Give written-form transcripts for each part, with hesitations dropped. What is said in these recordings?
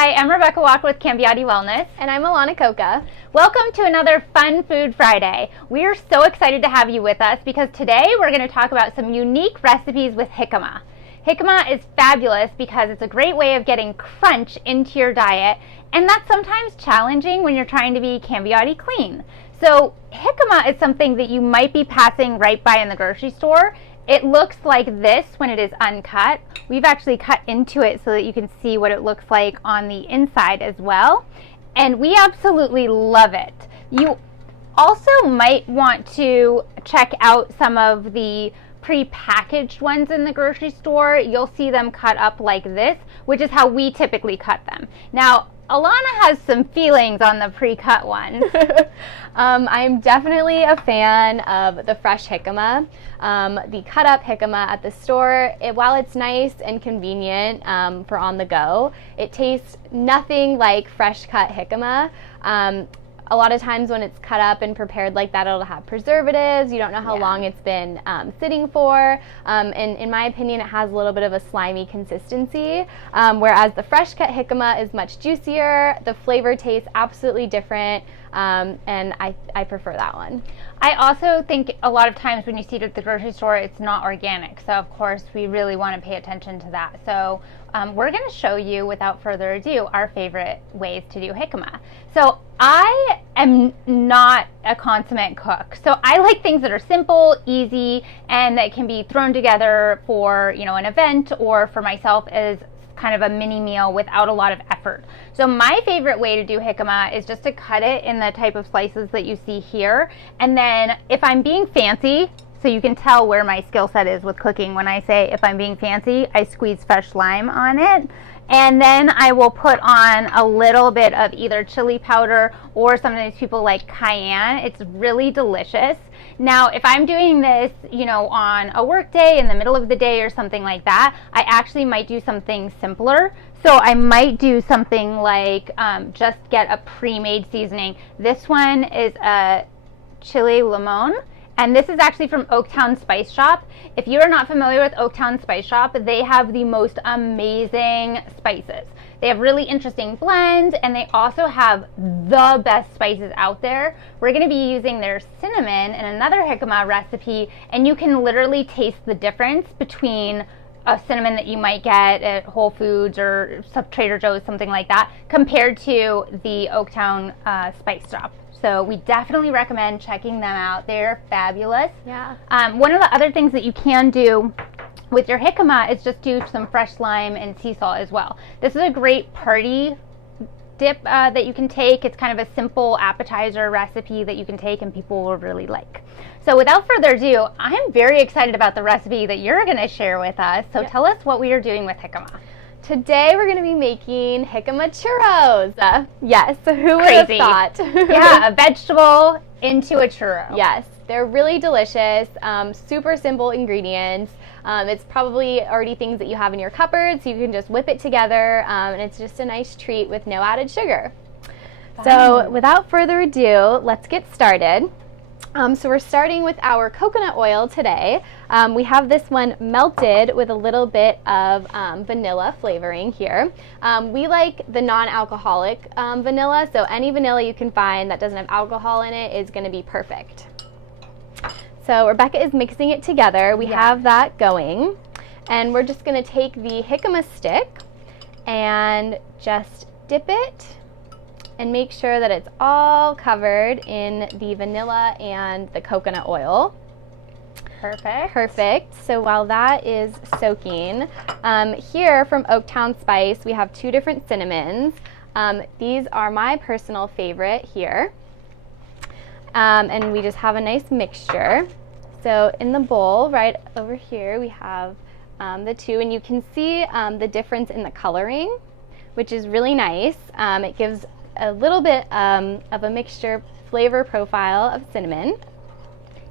Hi, I'm Rebecca Walker with Cambiati Wellness. And I'm Alana Coca. Welcome to another Fun Food Friday. We are so excited to have you with us because today we're going to talk about some unique recipes with jicama. Jicama is fabulous because it's a great way of getting crunch into your diet, and that's sometimes challenging when you're trying to be Cambiati clean. So jicama is something that you might be passing right by in the grocery store. It looks like this when it is uncut. We've actually cut into it so that you can see what it looks like on the inside as well. And we absolutely love it. You also might want to check out some of the pre-packaged ones in the grocery store. You'll see them cut up like this, which is how we typically cut them. Now, Alana has some feelings on the pre-cut ones. I'm definitely a fan of the fresh jicama. The cut up jicama at the store, while it's nice and convenient for on the go, it tastes nothing like fresh cut jicama. A lot of times when it's cut up and prepared like that, it'll have preservatives. You don't know how long it's been sitting for. And in my opinion, it has a little bit of a slimy consistency. Whereas the fresh cut jicama is much juicier. The flavor tastes absolutely different. And I prefer that one. I also think a lot of times when you see it at the grocery store, it's not organic. So of course we really want to pay attention to that. So we're going to show you, without further ado, our favorite ways to do jicama. So I am not a consummate cook. So I like things that are simple, easy, and that can be thrown together for, an event or for myself as kind of a mini meal without a lot of effort. So my favorite way to do jicama is just to cut it in the type of slices that you see here. And then if I'm being fancy, so you can tell where my skill set is with cooking, when I say if I'm being fancy, I squeeze fresh lime on it. And then I will put on a little bit of either chili powder or sometimes people like cayenne. It's really delicious. Now, if I'm doing this, on a work day in the middle of the day or something like that, I actually might do something simpler. So I might do something like just get a pre-made seasoning. This one is a chili limon. And this is actually from Oaktown Spice Shop. If you are not familiar with Oaktown Spice Shop, they have the most amazing spices. They have really interesting blends, and they also have the best spices out there. We're going to be using their cinnamon in another jicama recipe, and you can literally taste the difference between a cinnamon that you might get at Whole Foods or Trader Joe's, something like that, compared to the Oaktown Spice Shop. So we definitely recommend checking them out. They're fabulous. Yeah. One of the other things that you can do with your jicama is just do some fresh lime and sea salt as well. This is a great party dip that you can take. It's kind of a simple appetizer recipe that you can take and people will really like. So without further ado, I'm very excited about the recipe that you're going to share with us. So tell us what we are doing with jicama. Today we're going to be making jicama churros. Yes, who would have thought? Yeah, a vegetable into a churro. Yes, they're really delicious, super simple ingredients. It's probably already things that you have in your cupboard, so you can just whip it together, and it's just a nice treat with no added sugar. So without further ado, let's get started. So we're starting with our coconut oil today. We have this one melted with a little bit of vanilla flavoring here. We like the non-alcoholic vanilla, so any vanilla you can find that doesn't have alcohol in it is going to be perfect. So Rebecca is mixing it together. We have that going, and we're just going to take the jicama stick and just dip it and make sure that it's all covered in the vanilla and the coconut oil. Perfect. So while that is soaking, here from Oaktown Spice, we have two different cinnamons. These are my personal favorite here. And we just have a nice mixture. So in the bowl right over here, we have the two, and you can see the difference in the coloring, which is really nice. It gives a little bit of a mixture flavor profile of cinnamon.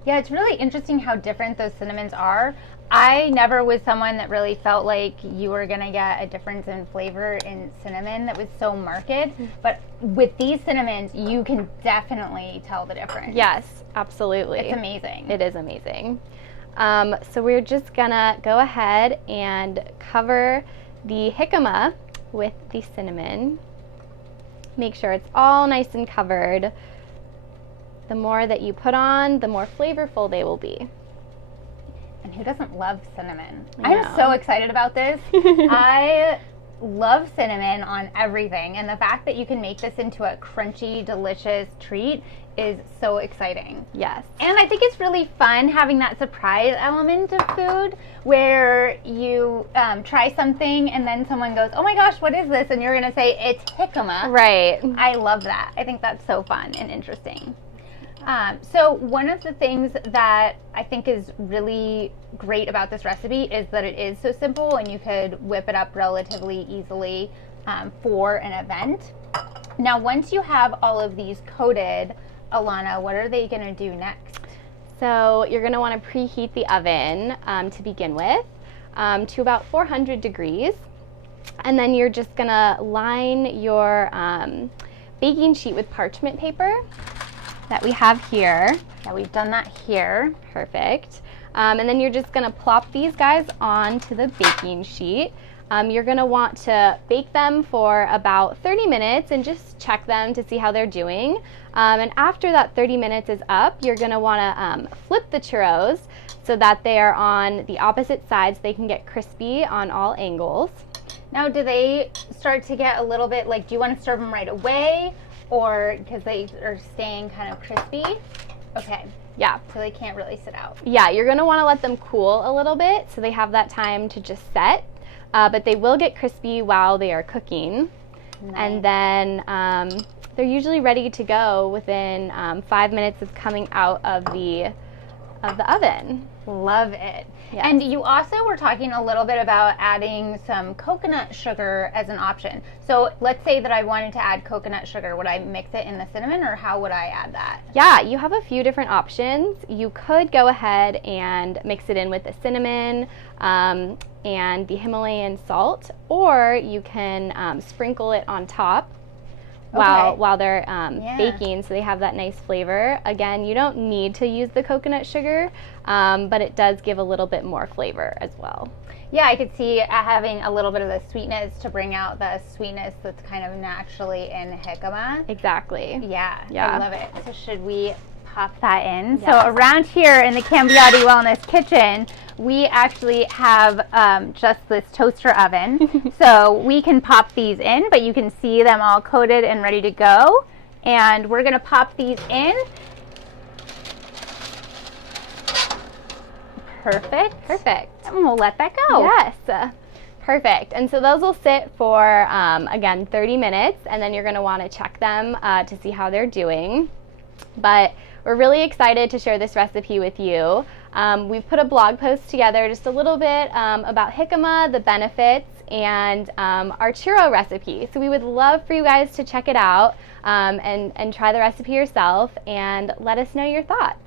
Yeah, it's really interesting how different those cinnamons are. I never was someone that really felt like you were going to get a difference in flavor in cinnamon that was so marked. But with these cinnamons, you can definitely tell the difference. Yes, absolutely. It's amazing. It is amazing. So we're just going to go ahead and cover the jicama with the cinnamon. Make sure it's all nice and covered. The more that you put on, the more flavorful they will be. And who doesn't love cinnamon? I I'm know. so excited about this. I love cinnamon on everything, and the fact that you can make this into a crunchy, delicious treat is so exciting. Yes. And I think it's really fun having that surprise element of food where you try something and then someone goes, oh my gosh, what is this? And you're going to say, it's jicama. Right. I love that. I think that's so fun and interesting. So one of the things that I think is really great about this recipe is that it is so simple and you could whip it up relatively easily for an event. Now, once you have all of these coated, Alana, what are they going to do next? So you're going to want to preheat the oven to begin with to about 400 degrees. And then you're just going to line your baking sheet with parchment paper that we have here. Yeah, we've done that here. Perfect. And then you're just going to plop these guys onto the baking sheet. You're going to want to bake them for about 30 minutes and just check them to see how they're doing. And after that 30 minutes is up, you're going to want to flip the churros so that they are on the opposite sides. They can get crispy on all angles. Now, do they start to get a little bit, like, do you want to serve them right away? Or because they are staying kind of crispy? Okay. Yeah. So they can't really sit out. Yeah, you're going to want to let them cool a little bit so they have that time to just set. But they will get crispy while they are cooking. Nice. And then they're usually ready to go within 5 minutes of coming out of the oven. Love it. Yes. And you also were talking a little bit about adding some coconut sugar as an option. So let's say that I wanted to add coconut sugar. Would I mix it in the cinnamon, or how would I add that? Yeah, you have a few different options. You could go ahead and mix it in with the cinnamon and the Himalayan salt, or you can sprinkle it on top while they're baking, so they have that nice flavor. Again, you don't need to use the coconut sugar, but it does give a little bit more flavor as well. Yeah, I could see having a little bit of the sweetness to bring out the sweetness that's kind of naturally in jicama. Exactly. Yeah, Yeah. I love it. So should we pop that in? Yes. So around here in the Cambiati Wellness kitchen, we actually have just this toaster oven. So we can pop these in, but you can see them all coated and ready to go. And we're gonna pop these in. Perfect. Perfect. And we'll let that go. Yes. Perfect. And so those will sit for, again, 30 minutes, and then you're going to want to check them to see how they're doing. But we're really excited to share this recipe with you. We've put a blog post together, just a little bit about jicama, the benefits, and our churro recipe. So we would love for you guys to check it out and try the recipe yourself and let us know your thoughts.